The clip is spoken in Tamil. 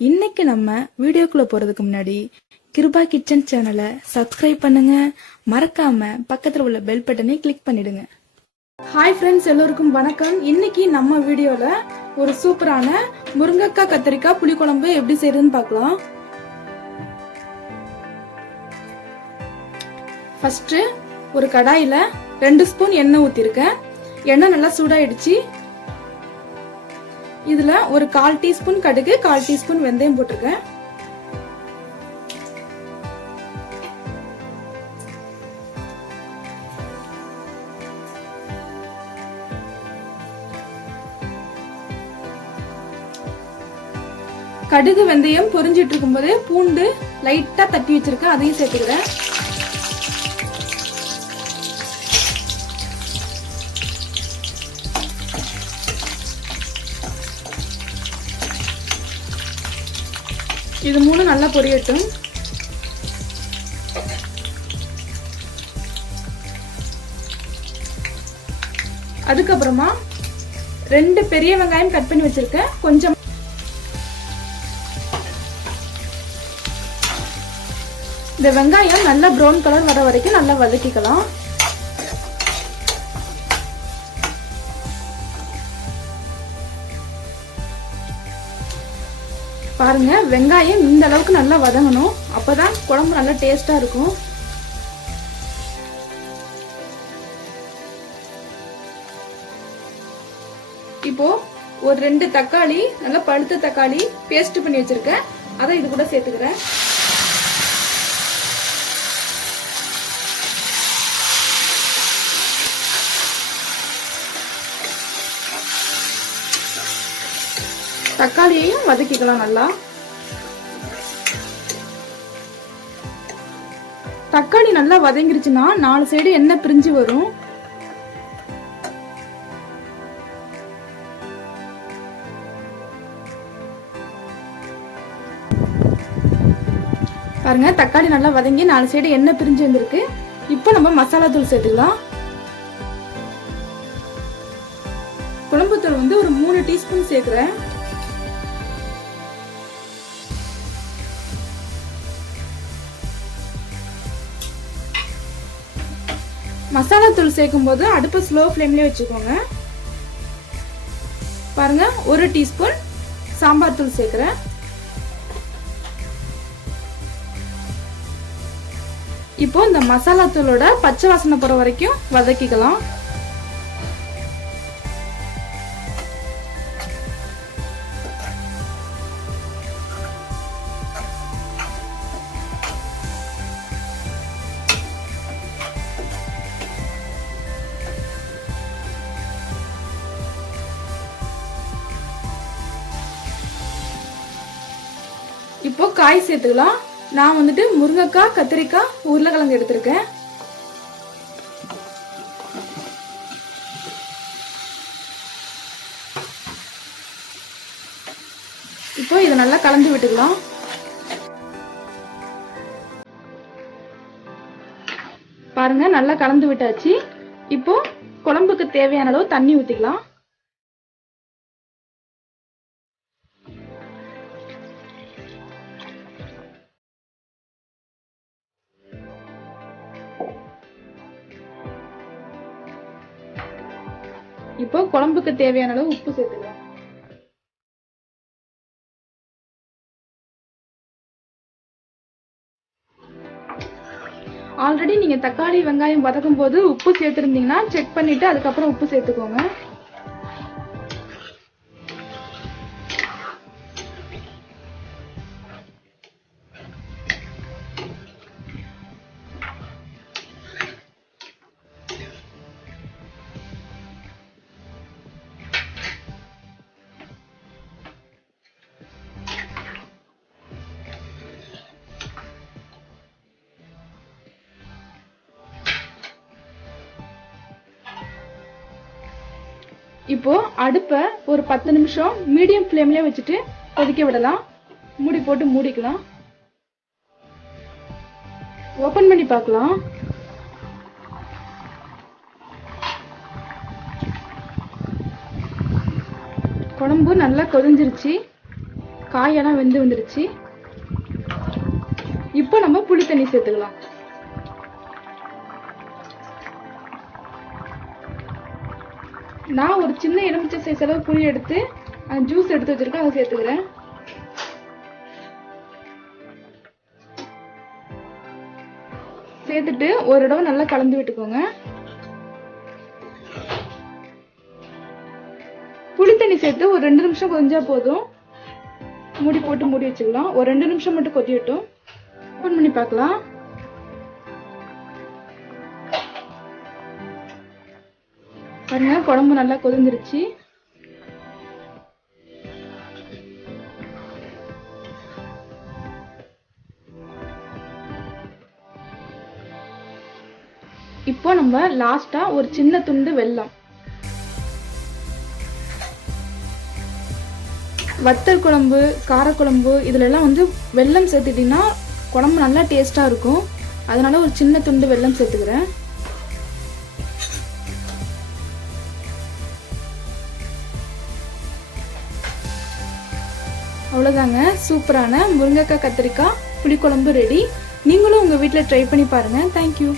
இன்னைக்கு நம்ம வீடியோக்குள்ள போறதுக்கு முன்னாடி கிருபா கிச்சன் சேனலை சப்ஸ்கிரைப் பண்ணுங்க. மறக்காம பக்கத்துல உள்ள பெல் பட்டனை கிளிக் பண்ணிடுங்க. ஹாய் ஃப்ரெண்ட்ஸ் எல்லோருக்கும் வணக்கம். இன்னைக்கு நம்ம வீடியோல ஒரு சூப்பரான முருங்கக்காய் கத்திரிக்காய் புளிக்குழம்பு எப்படி செய்யறதுன்னு பார்க்கலாம். ஃபர்ஸ்ட் ஒரு கடாயில ரெண்டு ஸ்பூன் எண்ணெய் ஊத்திருக்கேன். எண்ணெய் நல்லா சூடாயிடுச்சு. இதுல ஒரு கால் டீஸ்பூன் கடுகு கால் டீஸ்பூன் வெந்தயம் போட்டிருக்கேன். கடுகு வெந்தயம் பொரிஞ்சிட்டு இருக்கும்போது பூண்டு லைட்டா தட்டி வச்சிருக்கேன் அதையும் சேர்த்துக்கிறேன். இது மூணு நல்லா பொரியட்டும். அதுக்கப்புறமா ரெண்டு பெரிய வெங்காயம் கட் பண்ணி வச்சிருக்கேன். கொஞ்சம் இந்த வெங்காயம் நல்லா ப்ரௌன் கலர் வர வரைக்கும் நல்லா வதக்கிக்கலாம். பாருங்க வெங்காயம் இந்த அளவுக்கு நல்லா வதங்கணும். அப்பதான் குழம்பு நல்லா டேஸ்ட்டாக இருக்கும். இப்போ ஒரு ரெண்டு தக்காளி நல்லா பழுத்த தக்காளி பேஸ்ட் பண்ணி வச்சிருக்கேன். அதை இது கூட சேர்த்துக்கிறேன். தக்காளியையும் வதக்கிக்கலாம் நல்லா. தக்காளி நல்லா வதங்கிருச்சுன்னா நாலு சைடு எண்ணெய் பிரிஞ்சு வரும். பாருங்க தக்காளி நல்லா வதங்கி நாலு சைடு எண்ணெய் பிரிஞ்சு வந்திருக்கு. இப்போ நம்ம மசாலா தூள் சேர்த்துக்கலாம். குழம்புத்தூள் வந்து ஒரு மூணு டீஸ்பூன் சேர்க்குறேன். மசாலா தூள் சேர்க்கும் போது ஸ்லோ ஃப்ளேம்லேயே வச்சுக்கோங்க. பாருங்க ஒரு டீஸ்பூன் சாம்பார் தூள் சேர்க்குறேன். இப்போ இந்த மசாலா தூளோட பச்சை வாசனை போகிற வரைக்கும் வதக்கிக்கலாம். இப்போ காய் சேர்த்துக்கலாம். நான் வந்துட்டு முருங்கைக்காய் கத்திரிக்காய் உருளைக்கிழங்கு எடுத்திருக்கேன். இப்போ இதை நல்லா கலந்து விட்டுக்கலாம். பாருங்க நல்லா கலந்து விட்டாச்சு. இப்போ குழம்புக்கு தேவையான அளவு தண்ணி ஊத்திக்கலாம். இப்போ குழம்புக்கு தேவையான அளவு உப்பு சேர்த்துக்கலாம். ஆல்ரெடி நீங்க தக்காளி வெங்காயம் வதக்கும் போது உப்பு சேர்த்துருந்தீங்கன்னா செக் பண்ணிட்டு அதுக்கப்புறம் உப்பு சேர்த்துக்கோங்க. இப்போ அடுப்பை ஒரு பத்து நிமிஷம் மீடியம் ஃப்ளேம்லயே வச்சுட்டு கொதிக்க விடலாம். மூடி போட்டு மூடிக்கலாம். ஓபன் பண்ணி பார்க்கலாம். குழம்பு நல்லா கொதிஞ்சிருச்சு. காயெல்லாம் வெந்து வந்துருச்சு. இப்போ நம்ம புளி தண்ணி சேர்த்துக்கலாம். நான் ஒரு சின்ன எலுமிச்சை சைஸ் அளவு புளி எடுத்து ஜூஸ் எடுத்து வச்சிருக்கேன் அதை சேர்த்துக்கிறேன். சேர்த்துட்டு ஒரு தடவை நல்லா கலந்து விட்டுக்கோங்க. புளி தண்ணி சேர்த்து ஒரு ரெண்டு நிமிஷம் கொஞ்சா போதும். மூடி போட்டு மூடி வச்சுக்கலாம். ஒரு ரெண்டு நிமிஷம் மட்டும் கொதியட்டும். ஓப்பன் பண்ணி பார்க்கலாம். பாருங்க குழம்பு நல்லா கொதிஞ்சிருச்சு. இப்போ நம்ம லாஸ்டா ஒரு சின்ன துண்டு வெல்லம். வத்தல் குழம்பு காரக்குழம்பு இதுல எல்லாம் வந்து வெல்லம் சேர்த்துட்டீங்கன்னா குழம்பு நல்லா டேஸ்டா இருக்கும். அதனால ஒரு சின்ன துண்டு வெல்லம் சேர்த்துக்கிறேன். அவ்வளோதாங்க சூப்பரான முருங்கைக்காய் கத்திரிக்காய் புளிக்குழம்பு ரெடி நீங்களும் உங்கள் வீட்டில் ட்ரை பண்ணி பாருங்கள் தேங்க்யூ